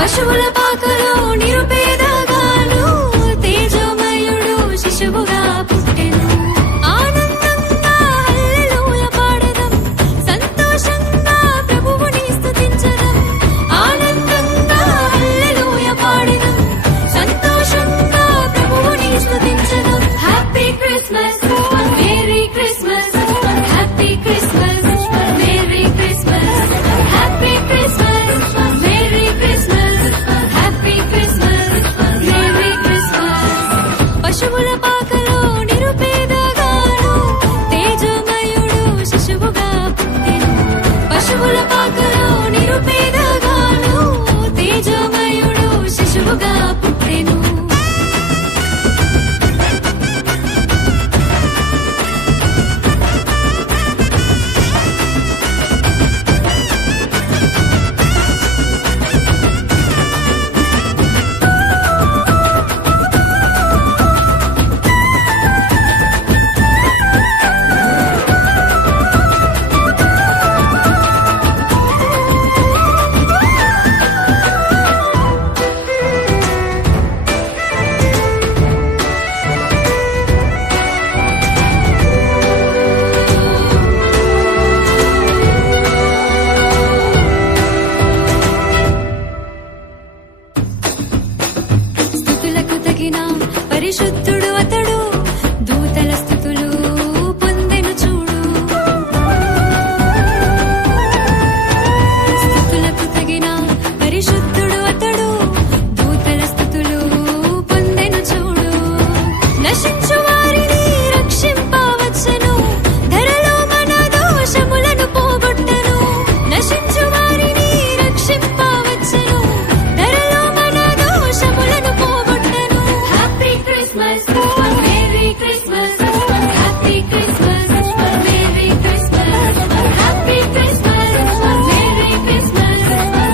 పశువుల పాకలో నిరుపేదగాను తేజోమయుడు శిశువుగా పుట్టెను. ఆనందంగా హల్లెలూయా పాడెదం, సంతోషంగా ప్రభువుని స్తుతించెదం. ఆనందంగా హల్లెలూయా పాడెదం, సంతోషంగా ప్రభువుని స్తుతించెదం. Happy Christmas, merry Christmas, happy Christmas, merry Christmas, happy Christmas, merry Christmas, happy Christmas, merry Christmas. పశువుల పాకలో నిరుపేదగాను తేజోమయుడు శిశువుగా పుట్టెను. పశువుల పాకలో నిరుపేదగాను తేజోమయుడు శిశువుగా పుట్టెను. స్తుతులకు తగిన పరిశుద్ధుడు అతడు, దూతల స్తుతులు పొందెను చూడు. స్తుతులకు తగిన పరిశుద్ధుడు అతడు, దూతల స్తుతులు పొందెను చూడు. నశించు వారిని రక్షింపవచ్చెను, ధరలో మన దోషములను పోగొట్టెను. నశించు వారిని రక్షింపవచ్చెను, ధరలో మన దోషములను పోగొట్టెను. Happy Christmas, merry Christmas, happy Christmas, merry Christmas, happy Christmas, merry Christmas,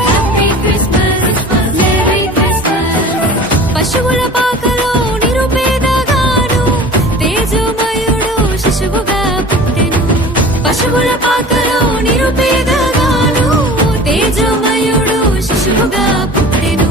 happy Christmas, merry Christmas. పశువుల పాకలో నిరుపేదగాను తేజోమయుడు శిశువుగా పుట్టెను. పశువుల పాకలో నిరుపేదగాను తేజోమయుడు శిశువుగా పుట్టెను.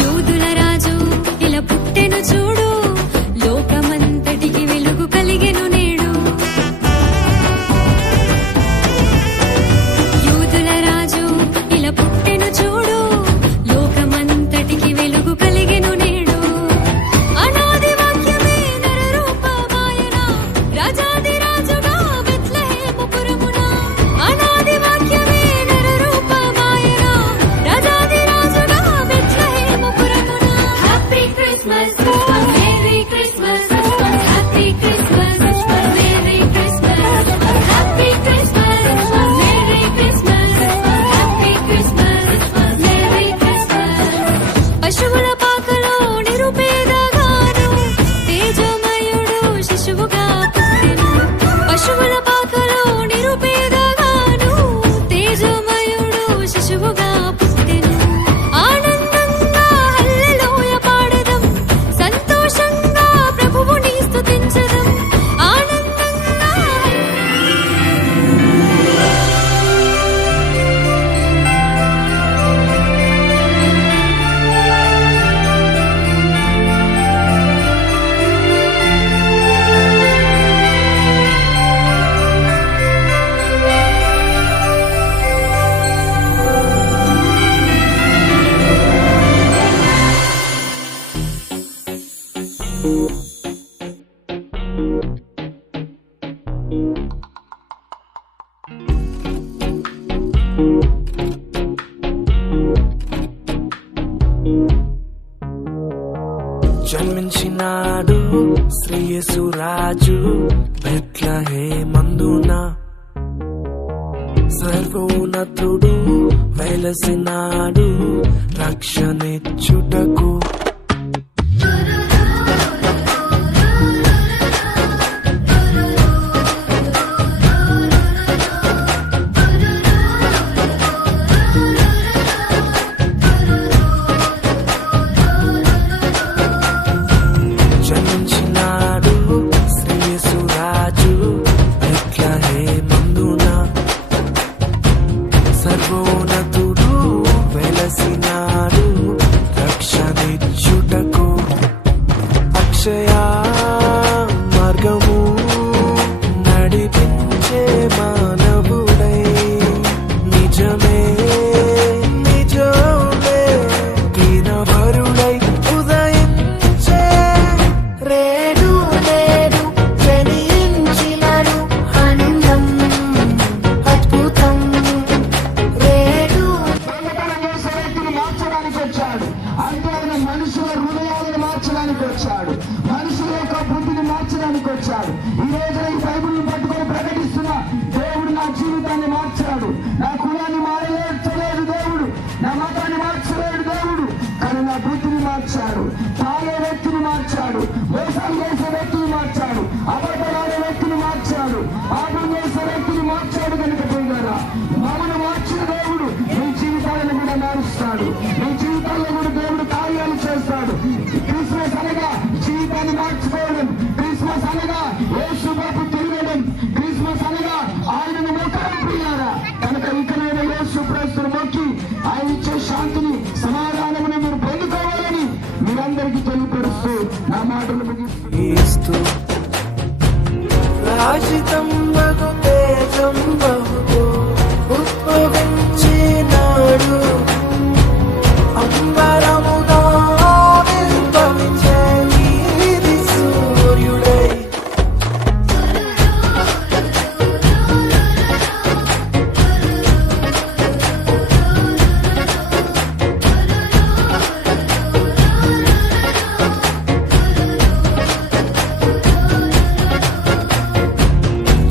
యూదుల రాజు ఇలా పుట్టెను చూడు, లోకమంతటికి వెలుగు కలిగెను నేడు. యూదుల రాజు ఇలా పుట్టెను చూడు, లోకమంతటికి వెలుగు కలిగెను నేడు. అనాది వాక్యమే నరరూపమాయన, రాజాది రాజుగా బెత్లెహేము పురమున. అనాది వాక్యమే నరరూపమాయన, రాజాది రాజుగా బెత్లెహేము పురమున. Happy Christmas, merry Christmas, happy Christmas, merry Christmas, happy Christmas, merry Christmas, happy Christmas, merry Christmas. పశువుల పాకలో నిరుపేదగాను తేజోమయుడు శిశువుగా పుట్టెను. పశువుల పాకలో నిరుపేదగాను తేజోమయుడు శిశువుగా పుట్టెను. ఆనందంగా హల్లెలూయా పాడెదం, సంతోషంగా ప్రభువుని స్తుతించెదం. ఆనందంగా జన్మించినాడు శ్రీయేసురాజు బెత్లెహేమందున సర్వోన్నతుడు వెలసినాడు రక్షణిచ్చుటకు జన్మించినాడు శ్రీయేసురాజు బెత్లెహేమందున సర్వోన్నతుడు వెలసినాడు రక్షణిచ్చుటకు అక్షయ మార్గము నడిపించే మానవుడై నిజమే నిజమే దీనవరుడై ఉదయించే రేడు నేడు జనించినాడు ఆనందం అద్భుతం రేడు మార్చడానికి వచ్చాడు. అంటే ఆయన మనుషుల హృదయాలను మార్చడానికి వచ్చాడు. మనుషుల యొక్క బుద్ధిని మార్చడానికి వచ్చాడు. ఈ రోజు ఈ బైబిల్ని పట్టుకొని ప్రకటిస్తున్న దేవుడు నా జీవితాన్ని మార్చాడు. నా కులాన్ని మారలేదు దేవుడు, నా మతాన్ని మార్చలేడు దేవుడు, కానీ నా బుద్ధిని మార్చాడు. తాగే వ్యక్తిని మార్చాడు, మోసాలు చేసే వ్యక్తిని మార్చాడు, అబద్ధమాడే వ్యక్తిని మార్చాడు, పాపం చేసే వ్యక్తిని మార్చాడు. కనుక పోయారా మమ్మల్ని మార్చిన దేవుడు మీ జీవితాలను కూడా మారుస్తాడు. మీ జీవితాల్లో కూడా దేవుడు కార్యాలు చేస్తాడు. క్రిస్మస్ అనగా జీవితాన్ని మార్చుకోవడం, క్రిస్మస్ అనగా యేసు బాబు తిరగడం, క్రిస్మస్ అనగా ఆయనను మొక్కడం ప్రియారా. కనుక ఇకనైనా యేసు క్రీస్తును మొక్కి ఆయన ఇచ్చే శాంతిని సమాధానమును మీరు పొందుకోవాలని మీరందరికీ తెలియపరుస్తూ నా మాటలు క్రీస్తు రాజితం మగు తేజం బహుతో ఉద్భవించినాడు అంబరముగా విల్పవించే వీరి సూర్యుడై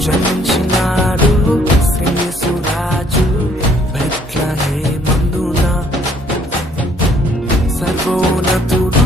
జన్మించినాడు శ్రీయేసురాజు బెత్లెహేమందున సర్వోన్నతుడు